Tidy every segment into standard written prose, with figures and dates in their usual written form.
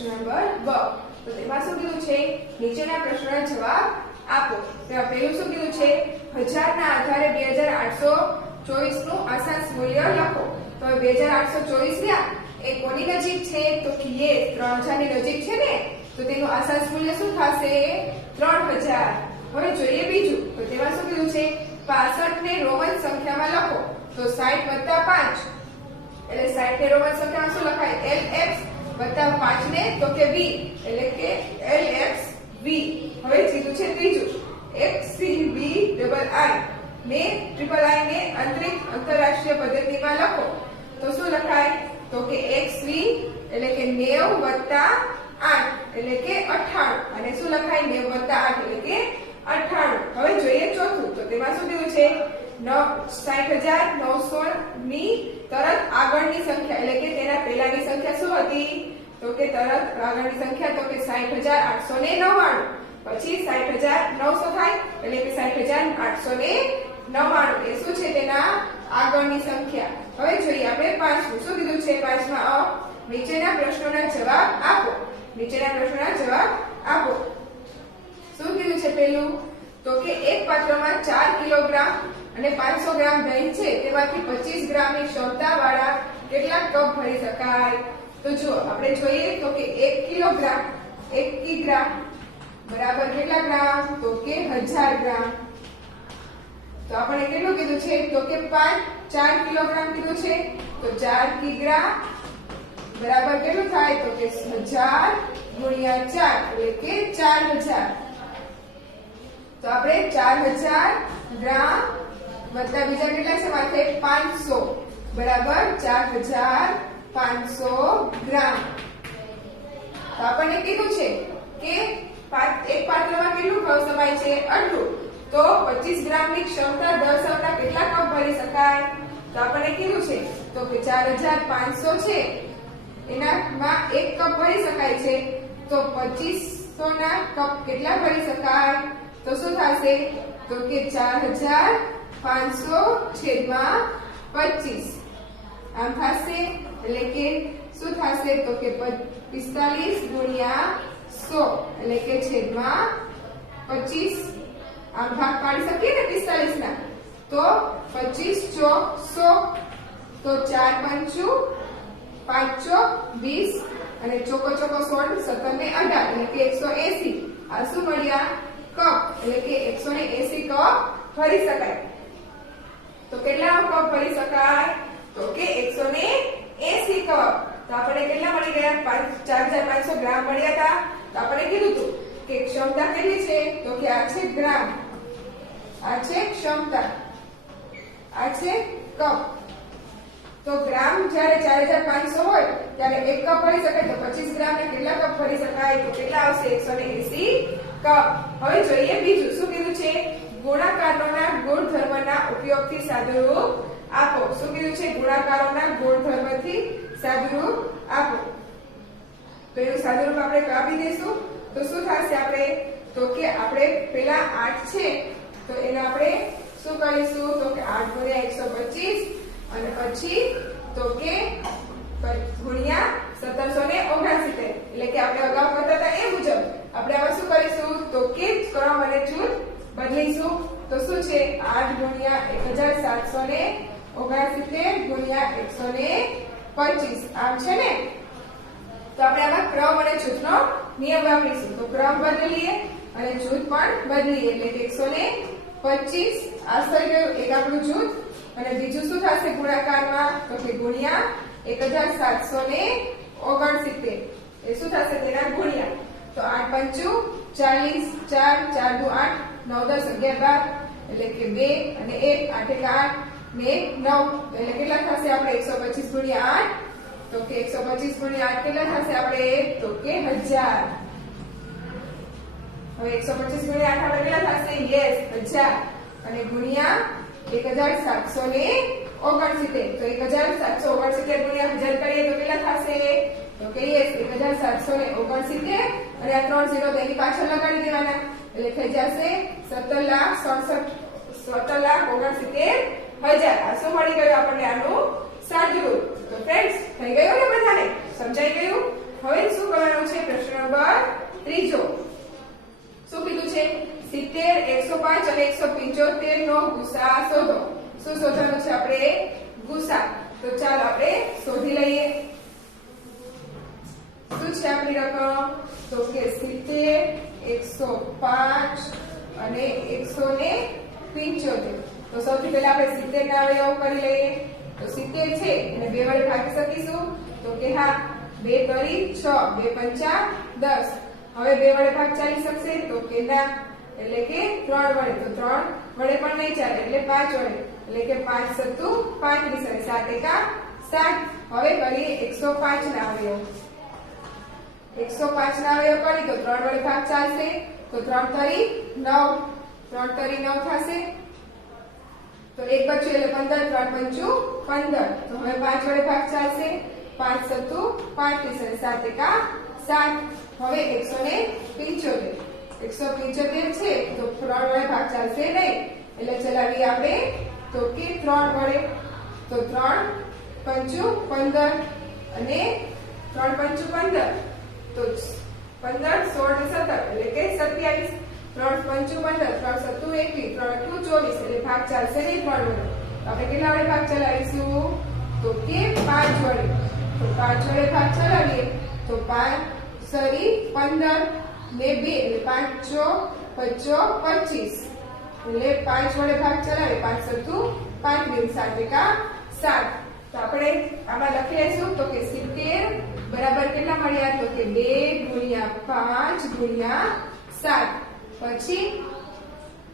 પ્રશ્ન નંબર બ. તો તેમાં શું કીધું છે? નીચેના પ્રશ્નોના જવાબ આપો. તેમાં પહેલું શું કીધું છે? 1000 ના આધારે 2824 નું અક્ષાંશ મૂલ્ય લખો. તો 2824 રહ્યા એ કોની નજીક છે? તો કે એ 3000 ની નજીક છે ને, તો તેનું અક્ષાંશ મૂલ્ય શું થશે? 3000. હવે જોઈએ બીજું. તો તેમાં શું કીધું છે? 65 ને રોમન સંખ્યામાં લખો. તો 60 + 5 એટલે 60 ને રોમન સંખ્યામાં શું લખાય? LX + 5 ને તો કે V એટલે કે LXV. હવે કીધું છે ત્રીજું XCVII ને III ને આંતરરાષ્ટ્રીય પદ્ધતિમાં લખો. તો શું લખાય? તો કે XV એટલે કે 90 + 8 એટલે કે 98 અને શું લખાય? 90 + 8 એટલે કે 98. હવે જોઈએ ચોથું. તો તેમાં શું કીધું છે? 60900 ની તરત આગળની સંખ્યા એટલે કે તેના પહેલાની સંખ્યા શું હતી? તો કે તરત આગળની સંખ્યા તો કે 60899. પછી 60900 થાય એટલે કે 60899 એ શું છે? તેના આગળની સંખ્યા. હવે જોઈએ આપણે પાંચમું. શું કીધું છે પાંચમા? નીચેના પ્રશ્નોના જવાબ આપો. નીચેના પ્રશ્નોના જવાબ આપો. શું કીધું છે પહેલું? તો કે એક પાત્રમાં 4 કિલોગ્રામ અને 500 ગ્રામ દહીં છે, તેમાંથી 25 ગ્રામની ક્ષમતા વાળા કેટલા કપ ભરી શકાય? તો જો આપણે જોઈએ તો કે 1 કિલોગ્રામ 1 કિગ્રા બરાબર કેટલા ગ્રામ? તો કે 1000 ગ્રામ. તો આપણે કેટલું કીધું છે? તો કે 4 કિલોગ્રામ કીધું છે, તો 4 કિગ્રા બરાબર કેટલું થાય? તો કે 1000 × 4 એટલે કે 4000. તો આપણે 4000 ગ્રામ વત્તા બીજા કેટલા છે માથે? 500 બરાબર 4500 ગ્રામ. તો આપણને કીધું છે કે એક પાત્રમાં કેટલું ઘઉં સમાય છે? આટલું. તો 25 ગ્રામની ક્ષમતા દર્શાવતા કેટલા કપ ભરી શકાય? તો આપણને કીધું છે તો કે 4500 છે એનામાં 1 કપ ભરી શકાય છે, તો 2500 ના કપ કેટલા ભરી શકાય? તો શું થશે? તો કે 4500 છેદમાં 25 આમ થશે એટલે કે શું થશે? તો કે 45 × 100 એટલે કે છેદમાં 25. આમ ભાગ પાડી શકીએ ને 45 ના, તો 25 ચોક 100 તો 4 પંચું 5 ચોક 20 અને ચોકો 16 17 ને 18 એટલે કે 180. આ શું મળ્યા? કપ એટલે કે 180 કપ ભરી શકાય. તો કેટલા કપ ભરી શકાય? તો કે 180 કપ. તો આપણે કેટલા મળી ગયા? 4500 ગ્રામ મળ્યા હતા. તો આપણે કીધું હતું કે ક્ષમતા કેટલી છે? તો કે આ છે ગ્રામ, આ છે ક્ષમતા, આ છે કપ. તો ગ્રામ જ્યારે 4500 હોય ત્યારે 1 કપ ભરી શકાય, તો 25 ગ્રામ ને કેટલા કપ ભરી શકાય? તો કેટલા આવશે? 180 કપ. હવે જોઈએ બીજું. શું કીધું છે? ગુણાકારોના ગુણધર્મના ઉપયોગથી સાદુરૂપ આપો. શું કીધું છે? ગુણાકારોના ગુણધર્મથી સાદુરૂપ આપો. તો એનું સાદુરૂપ આપણે આપી દઈશું. તો શું થશે? આપણે તો કે આપણે પેલા 8 છે તો એને આપણે શું કરીશું? તો કે 8 × 125 અને પછી તો કે ગુણ્યા 1779 એટલે કે આપણે અગાઉ કરતા હતા એ મુજબ આપણે આમાં શું કરીશું? તો કે ક્રમ અને જૂથ બદલીશું. તો શું છે? 8 × 1779 × 125 આમ છે ને. તો આપણે આમાં ક્રમ અને જૂથનો નિયમ વાપરીશું. તો ક્રમ બદલીએ અને જૂથ પણ બદલીએ એટલે કે 125 આ થઈ ગયું એક આપણું જૂથ, અને બીજું શું થશે ગુણાકારમાં? તો કે ગુણ્યા 1779 એ શું થશે? તેના ગુણ્યા. તો 8 પંચું 40 4 4 દુ 8 9 10 11 12 એટલે કે 2 અને 1 8 એટલે 8 ને 9 એટલે કેટલા થશે? આપણે 125 × 8 તો કે 125 × 8 કેટલા થશે? આપણે તો કે 1000. હવે 125 × 8 આપણે કેટલા થશે? યસ 1000 અને ગુણ્યા 1779 તો 1769 ગુણ્યા 1000 કરીએ તો કેટલા થશે? તો કે યસ 1769 અને આ 3 0 તેની પાછળ લગાડી દેવાના એટલે થઈ જશે 17,69,000. આ શું મળી ગયું આપણને? આનું સાદુરૂપ. તો ફ્રેન્ડ્સ થઈ ગયું ને બધાને? સમજાઈ ગયું? હવે શું કરવાનું છે? પ્રશ્ન નંબર ત્રીજો શું કીધું છે? 70, 105 અને 175 નો ગુસા શોધો. શું શોધવાનું છે આપણે? ગુસા. તો ચાલો આપણે શોધી લઈએ. શું છે આપણી રકમ? તો કે 70, 105 અને 175. તો સૌથી પહેલા આપણે 70 ના અવયવ કરી લઈએ. તો 70 છે એને 2 વડે ભાગી શકીશું? તો કે હા, 2 કરી 6, 2 પંચા 10. હવે 2 વડે ભાગ ચાલી શકશે? તો કે ના, એટલે કે 3 વડે. તો 3 વડે પણ નહીં ચાલે, એટલે 5 વડે. એટલે કે 5 સત્તુ 35 અને 7 એકા 60. હવે કરીએ 105 ના અવયવ. 105 ના અવયવ કરી તો 3 વડે ભાગ ચાલશે? તો 3 તરી 9, 3 તરી 9 થશે. તો 1 બચ્યું એટલે 15, 3 પંચું 15. તો હવે 5 વડે ભાગ ચાલશે? 5 સત્તુ 35 અને 7 એકા 60. હવે 175. 175 છે તો 3 વડે ભાગ ચાલશે નહીં, એટલે ચલાવીએ આપણે તો કે 3 વડે. તો 3 પંચું 15 અને 3 પંચું 15. તો 15, 16 ને 17 એટલે કે 27. 3 પંચું 15, 3 સત્તુ 21, 3 અઠ્ઠું 24. એટલે ભાગ ચાલશે નહીં 3 વડે. આપણે કેટલા વડે ભાગ ચલાવીશું? તો કે 5 વડે. તો 5 વડે ભાગ ચલાવીએ તો 5 સરી 15 ને 2 એટલે 5 ચોક 25. એટલે 5 વડે ભાગ ચલાવીએ. 5 સત્તુ 35, 7 એકા 60. તો આપણે આમાં લખી લઈશું તો કે 70 બરાબર કેટલા મળ્યા? તો કે 2 ગુણ્યા 5 ગુણ્યા 7. પછી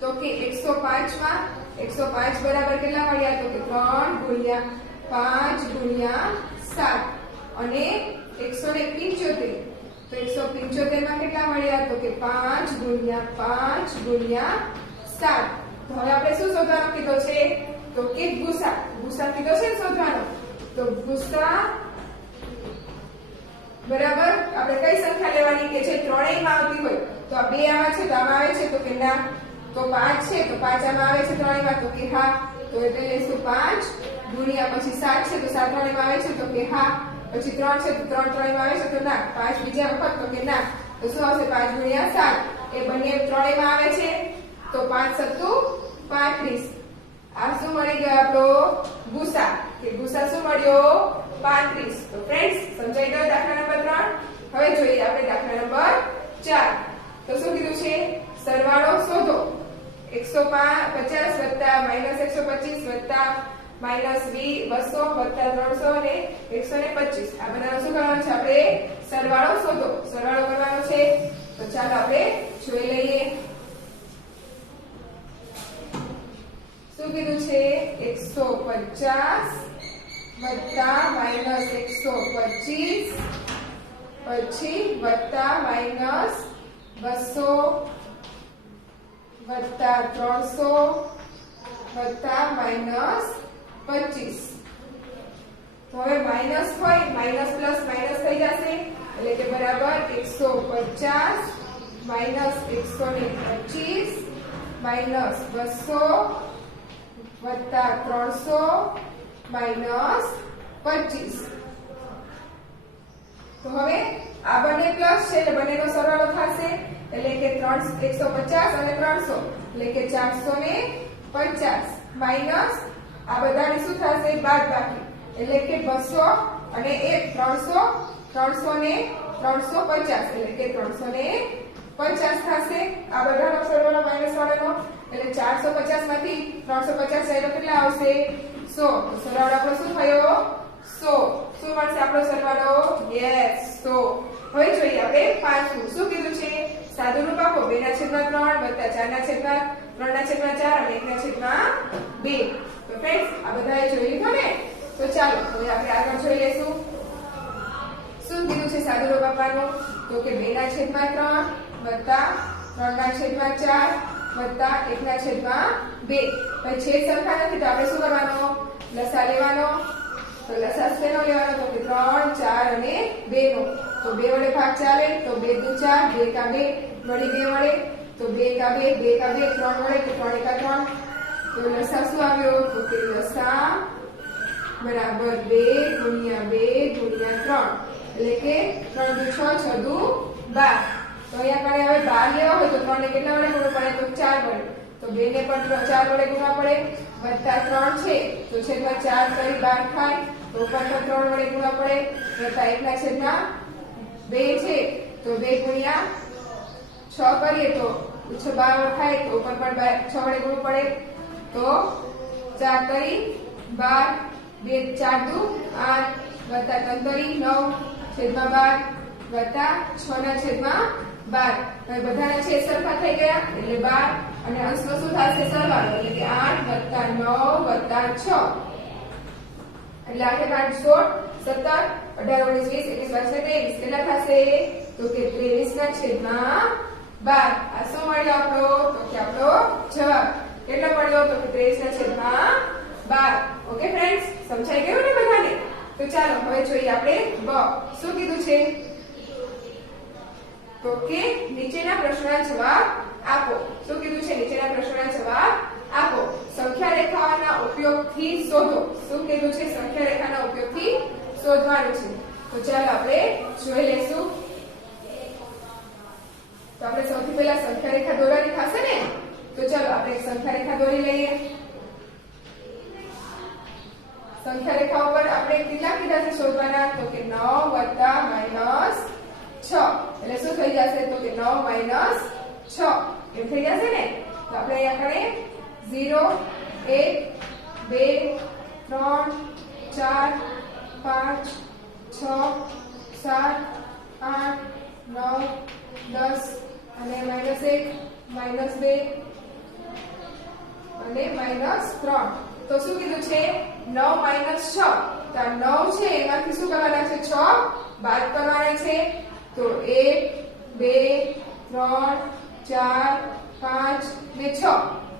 તો કે 105 માં 105 બરાબર કેટલા મળ્યા? તો કે 3 ગુણ્યા 5 ગુણ્યા 7. અને 175. તો 175 માં કેટલા મળ્યા? તો કે 5 ગુણ્યા 5 ગુણ્યા 7. તો હવે આપણે શું શોધવાનો કીધો છે? તો કે ગુસા. ગુસા કીધો છે શોધવાનો. તો ગુસા બરાબર આપણે કઈ સંખ્યા લેવાની કે જે ત્રણેયમાં આવતી હોય? તો આ 2 આમાં છે તો આમાં આવે છે? તો કે ના. તો 5 છે તો 5 આમાં આવે છે ત્રણેયમાં? તો કે હા. તો એટલે લઈશું 5 ગુણ્યા પછી 7 છે તો 7 ત્રણેયમાં આવે છે? તો કે હા. પછી 3 છે તો 3 ત્રણેયમાં આવે છે? તો ના. 5 બીજા વખત? તો કે ના. તો શું આવશે? 5 ગુણ્યા 7. એ બંને ત્રણેયમાં આવે છે તો 5 સત્તુ 35. આ શું મળી ગયો આપણો? ગુસા. કે ગુસા શું મળ્યો? 35. તો ફ્રેન્ડ્સ સમજાઈ ગયો દાખલા નંબર 3. હવે જોઈએ આપણે દાખલા નંબર 4. તો શું કીધું છે? સરવાળો શોધો. 150 વત્તા -125 વત્તા -200 વત્તા 300 અને 125. આ બધાનો શું કરવાનો છે? આપણે સરવાળો શોધો. સરવાળો કરવાનો છે. તો ચાલો આપણે જોઈ લઈએ. શું કીધું છે? 150 વત્તા -125 પછી વત્તા -200 વત્તા 300 વત્તા -25. તો હવે માઈનસ હોય, માઈનસ પ્લસ માઈનસ થઈ જશે એટલે કે બરાબર 150 -125 -200 વત્તા 300 -25. તો હવે આ બંને પ્લસ છે એટલે બંનેનો સરવાળો થશે એટલે કે 150 અને 300 એટલે કે 450 માઈનસ આ બધાની શું થશે? બાદબાકી એટલે કે 200 અને 300 300 ને 350 એટલે કે 350 થશે. આ બધાનો સરવાળો માઈનસ વાળાનો એટલે 450 માંથી 350 જાય તો કેટલા આવશે? 100. તો સરવાળો આપણો શું થયો? 100. શું મળશે આપણો સરવાળો? યસ 100. હવે જોઈએ આપણે પાંચમું. શું કીધું છે? સાદું રૂપ આપો. 2/3 વત્તા 4/3 અને 1/2. તો ફ્રેન્ડ્સ આ બધાએ જોઈ લીધું ને? તો ચાલો હવે આપણે આગળ જોઈ લઈશું. શું કીધું છે સાદું રૂપ આપવાનું? તો કે 2/3 વત્તા 3/4 વત્તા 1/2. પછી છેદ સરખા નથી તો આપણે શું કરવાનો? લસા લેવાનો. તો લસા શેનો લેવાનો? તો કે 3, 4 અને 2 નો. તો 2 વડે ભાગ ચાલે તો 2 દુ 4, 2 કા 2 વળી 2 વડે તો 2 કા 2, 2 કા 2, 3 વડે તો 3 એકા 3. તો લસા શું આવ્યો? તો કે લસા બરાબર 2 ગુણ્યા 2 ગુણ્યા 3. એટલે કે 3 દુ 6 6 દુ 12. તો અહીંયા કણે હવે 12 લેવા હોય તો 3 ને કેટલા વડે ગુણવું પડે તો 4 વડે. તો 2 ને પણ 4 વડે ગુણવા પડે વત્તા 3 છે તો છેદમાં 4 કરી 12 થાય તો ઉપર પણ 3 વડે ગુણવા પડે વત્તા 1 ના છેદમાં 2 છે તો 2 ગુણ્યા 6 કરીએ તો 12 થાય તો ઉપર પણ 6 વડે ગુણવું પડે તો 4 કરી 12 2 4 દુ 8 વત્તા 3 કરી 9 છેદમાં 12 વત્તા 6 ના છેદમાં 12. હવે બધાના છેદ સરખા થઈ ગયા એટલે 12 અને અંશનો શું થશે સરવાળો એટલે કે 8 વત્તા 9 વત્તા 6 એટલે 8 8 16 17 18 19 20 21 22 કેટલા થશે તો કે 23 ના છેદમાં 12. આ શું મળ્યો આપણો તો કે આપણો જવાબ કેટલો મળ્યો તો કે 23 ના છેદમાં 12. ઓકે ફ્રેન્ડ્સ સમજાઈ ગયું ને બધાને? તો ચાલો હવે જોઈએ આપણે બ શું કીધું છે તો કે નીચેના પ્રશ્નના જવાબ આપો. શું કીધું છે નીચેના પ્રશ્નના જવાબ આપો. સંખ્યા રેખાઓના ઉપયોગથી શોધો. શું કીધું છે સંખ્યા રેખાના ઉપયોગથી શોધવાનું છે. તો ચાલો આપણે જોઈ લેશું. તો આપણે સૌથી પહેલા સંખ્યા રેખા દોરવાની થશે ને તો ચાલો આપણે એક સંખ્યા રેખા દોરી લઈએ. સંખ્યા રેખા ઉપર આપણે કેટલા કીધા છે શોધવાના તો કે 9 વત્તા -6 એટલે શું થઈ જશે તો કે 9 - 6 એમ થઈ જશે ને. તો આપણે અહીંયા કણે 0 1 2 3 4 5 6 7 8 9 10 અને -1 -2 અને -3. તો શું કીધું છે 9 - 6 તો 9 છે એમાંથી શું કરવાના છે 6 બાદ કરવાના છે. તો 1 2 3 4 5 ને 6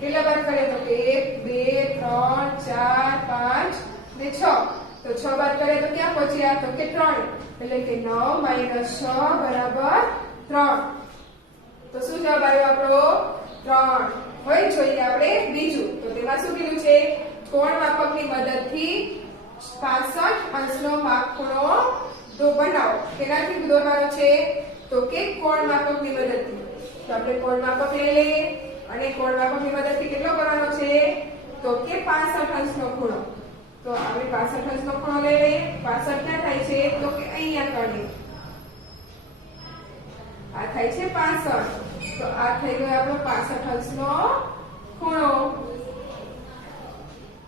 કેટલા બાદ કરે તો કે 1 2 3 4 5 ને 6 તો 6 બાદ કરે તો ક્યાં પહોંચ્યા તો કે 3 એટલે કે 9 - 6 બરાબર 3. તો શું જવાબ આવ્યો આપણો 3. હવે જોઈએ આપણે બીજું. તો તેમાં શું કીધું છે કોણ માપકની મદદથી 65 અંશનો માપખૂણો તો બનાવો. કેનાથી દોરવાનો છે તો કે કોણ માપકની મદદથી. તો આપણે કોણ માપક લઈ લઈએ અને કોણ માપકની મદદથી કેટલો કરવાનો છે તો કે 65 અંશનો ખૂણો. તો આપણે 65 અંશનો ખૂણો લઈ લઈએ. 65 ક્યાં થાય છે તો કે અહીંયા કણે આ થાય છે 65. તો આ થઈ ગયો આપણો 65 અંશનો ખૂણો.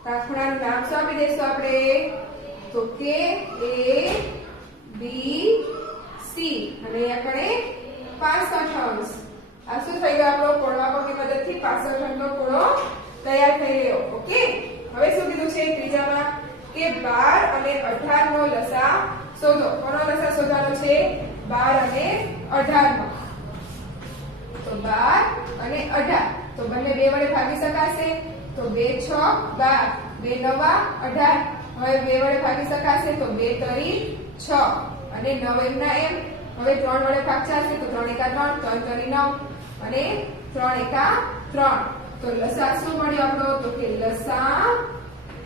આ ખૂણાનું નામ શું આપી દઈશું આપણે તો કે A B C અને અહીંયા કણે 65 અંશ. આ શું થઈ ગયો આપણો કોણ માપકની મદદથી 65 અંશનો ખૂણો તૈયાર થઈ ગયો. ઓકે હવે શું કીધું છે ત્રીજામાં કે 12 અને 18 નો લસા શોધો. કોનો લસા શોધવાનો છે 12 અને 18 નો. તો 12 અને 18 તો બંને 2 વડે ભાગી શકાશે. તો 2 6 12 2 9 18 હવે 2 વડે ભાગી શકાશે તો 2 તરી 6 અને 9 એમના એમ. હવે 3 વડે ભાગશે તો 3 એકા 3 3 તરી 9 અને 3 એકા 3. તો લસા શું મળ્યો આપણો તો કે લસા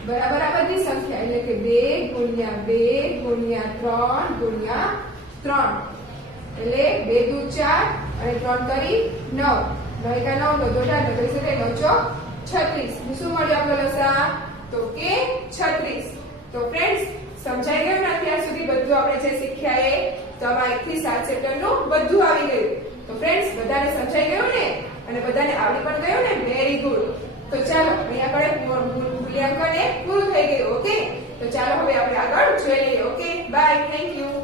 બરાબર આ બધી સંખ્યા એટલે કે 2 ગુણ્યા 2 ગુણ્યા 3 ગુણ્યા 3 એટલે 2 દુ 4 અને 3 તરી 9 9 એકા 9 9 દોઢા 9 તરી 7 9 ચોક 36. શું મળ્યો આપણો લસા તો કે 36. તો ફ્રેન્ડ્સ સમજાઈ ગયું ને અત્યાર સુધી બધું આપણે જે શીખ્યા એ તો આમાં 1 થી 7 ચેપ્ટરનું બધું આવી ગયું. તો ફ્રેન્ડ્સ બધાને સમજાઈ ગયું ને અને બધાને આવડી પણ ગયું ને વેરી ગુડ. તો ચાલો અહીંયા આપણે મૂલ્યાંકન પૂરું થઈ ગયું. ઓકે તો ચાલો હવે આપણે આગળ જોઈ લઈએ. Okay bye thank you.